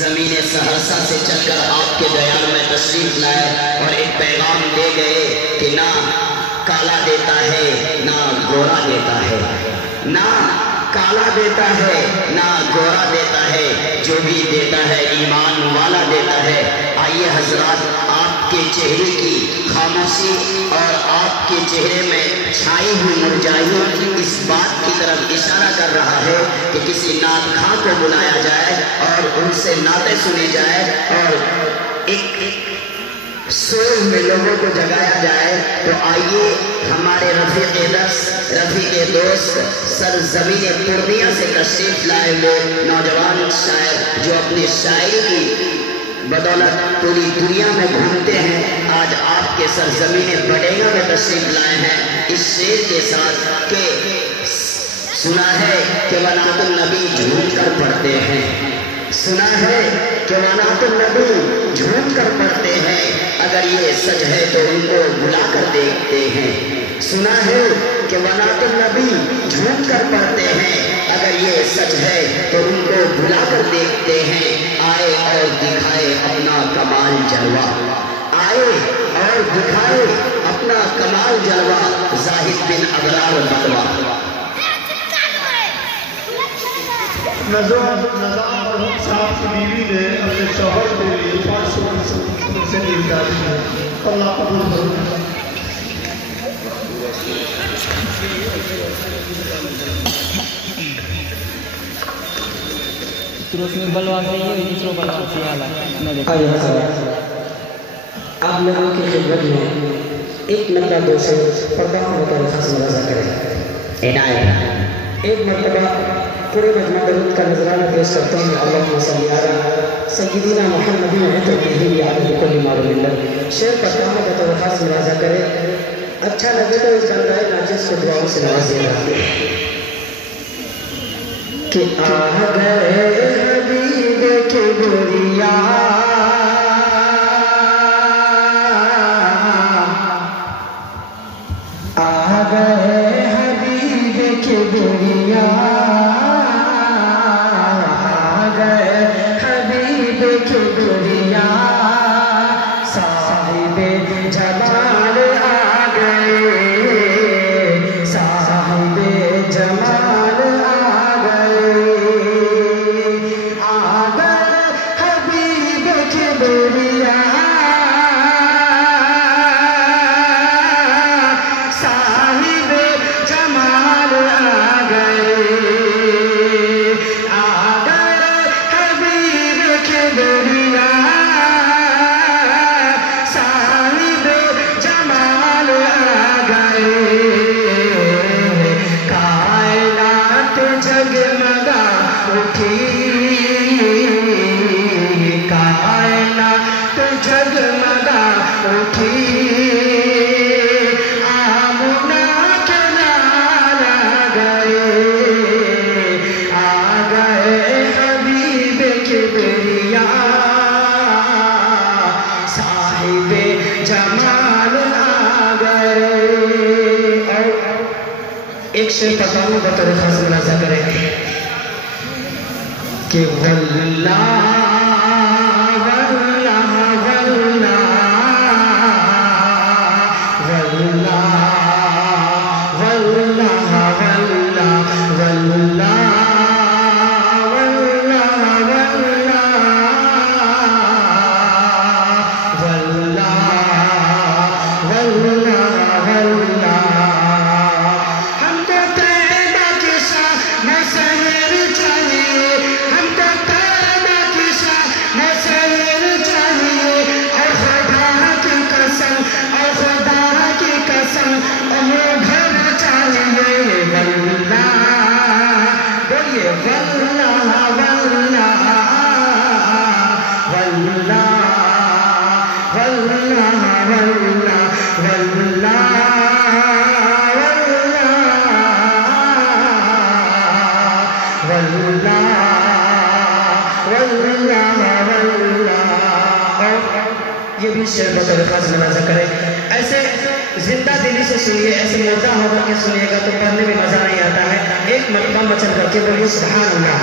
زمین سہرسہ سے چل کر آپ کے دیار میں تشریف لائے اور ایک پیغام دے گئے کہ نہ کالا دیتا ہے نہ گورا دیتا ہے، نہ کالا دیتا ہے نہ گورا دیتا ہے، جو بھی دیتا ہے ایمان والا دیتا ہے۔ آئیے حضرات، آپ کے چہرے کی خاموشی اور آپ کے چہرے میں چھائی ہوئی مرجائی اس بات کی طرف اشارہ کر رہا ہے کہ کسی نعت خواں کو بلایا جائے اور ان سے نعتیں سنی جائے اور ایک سوز میں لوگوں کو جگایا جائے۔ تو آئیے ہمارے رفیق درس، رفیق دوست، سرزمین پورنیہ سے تشریف لائے ہوئے نوجوان شاعر جو اپنی شاعری کی بدولت پوری دنیا میں گھومتے ہیں، آج آپ کے سرزمین بڈیگا میں تشریف لائے ہیں اس شعر کے ساتھ کہ سنا ہے کہ ونعت النبی جھوم کر پڑھتے ہیں، سنا ہے کہ ونعت النبی جھوم کر پڑھتے ہیں، اگر یہ سچ ہے تو ان کو بلا کر دیکھتے ہیں، سنا ہے کہ ونعت النبی جھوم کر پڑھتے ہیں، اگر یہ سچ ہے تو ان کو بلا کر دیکھتے ہیں۔ آئے اور دکھائے اپنا کمال جلوہ، آئے اور دکھائے اپنا کمال جلوہ، زاہد بن ابرار بلوہ۔ نظام صاحب کی بیوی نے اپنے شوہر کے لیے 500 سے نکالی ہے، اللہ قبول کرے۔ اس میں بلوا سے یہ دوسروں بلوا سے آلہ آپ لوگوں کی خدمت میں ایک مرتبہ سے پردہ ہوتا خاص ملاحظہ کریں۔ ایک مرتبہ پورے مجمع درود کا نظرانہ پیش کرتے ہیں۔ اللہم صلی علی سیدنا محمد علیہ بکل معلوم اللہ۔ شعر پڑھتا ہوں بطور خاص ملاحظہ کریں، اچھا لگے تو اس بندہ ناچز کو دعاؤں سے نوازیے گا کہ آ گئے حبیب کے گوریا، آ گئے حبیب کے گوریا، آ گئے حبیب کے گوریا، صاحب جمال آ گئے، صاحب جمال آ گئے، آ گئے حبیب کے گوریا، صاحب جمال آ گئے، آ گئے حبیب کے گوریا، صاحب جمال آ گئے، کائنات جگمگا اٹھی، کائنات جگمگا اٹھی، آمنہ کے لال آ گئے حبیب کے گوریا، صاحب جمال آ گئے۔ اور ایک شعر پڑھتا ہوں بطور خاص ملاحظہ کریں کہ واللہ واللہ واللہ واللہ واللہ واللہ واللہ یہ بھی شعر بطور خاص ملاحظہ کریں، ایسے زندہ دلی سے سنیے، ایسے مردہ ہو کر کے سنیے گا تو پڑھنے میں مزہ نہیں آتا ہے۔ ایک مرتبہ مچل کر کے بولیے سبحان اللہ۔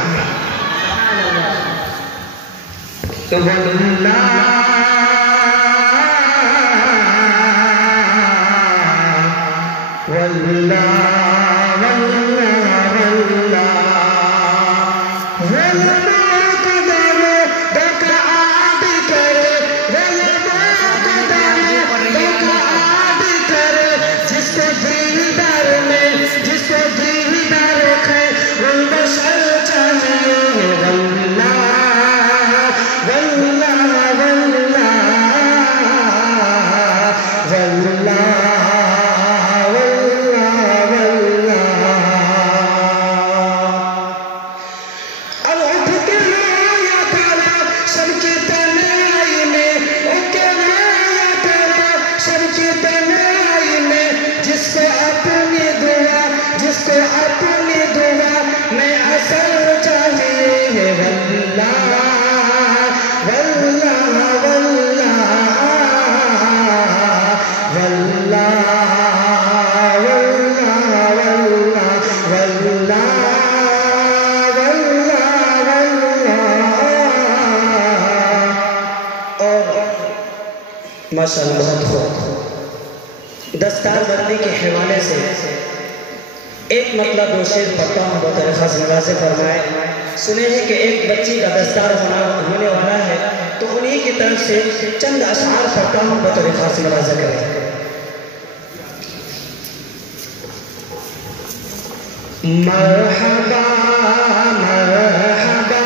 ماشاءاللہ بہت خوب دستار بندی کے حوالے سے ایک مطلب دو شعر پڑھتا ہوں بطور خاص نوازے فرمائے سنے ہیں کہ ایک بچی کا دستار ہونے والا ہے تو انہی کی طرف سے چند اشعار پڑھتا ہوں بطور خاص نوازے کریں مرحبا مرحبا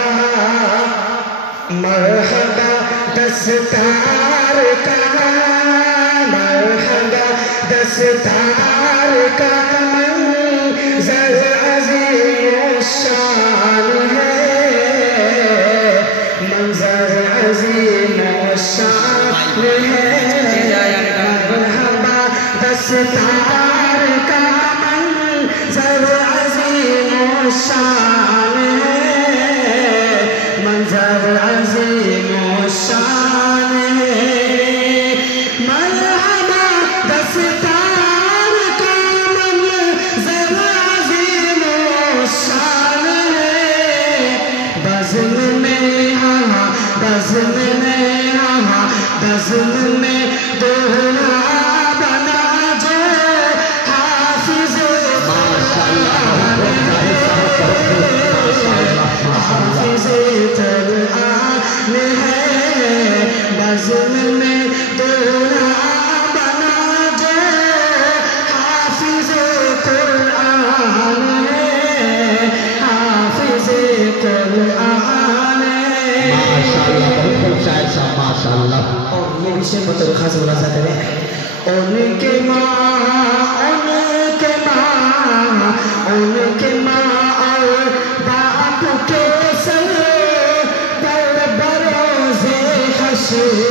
مرحبا دستار کا مرحبا دستار کا منظر عظیم الشان ہے منظر عظیم الشان ہے مرحبا دستار کا منظر عظیم الشان ہے منظر عظیم الشان ہے مرحبا دستار کا منظر عظیم الشان ہے بزم میں ہاں بزم میں ہاں بزم میں دولہا بنا جو حافظ حافظ قرآن ہے بزم میں دولہا بنا جو حافظ قرآن ہے حافظ قرآن ہے ماشاءاللہ بہت خوب شاعر صاحب ماشاءاللہ اور یہ بھی شعر بطور خاص ملاحظہ کریں ان کے ماں اور باپ کے سر پر بروز حشر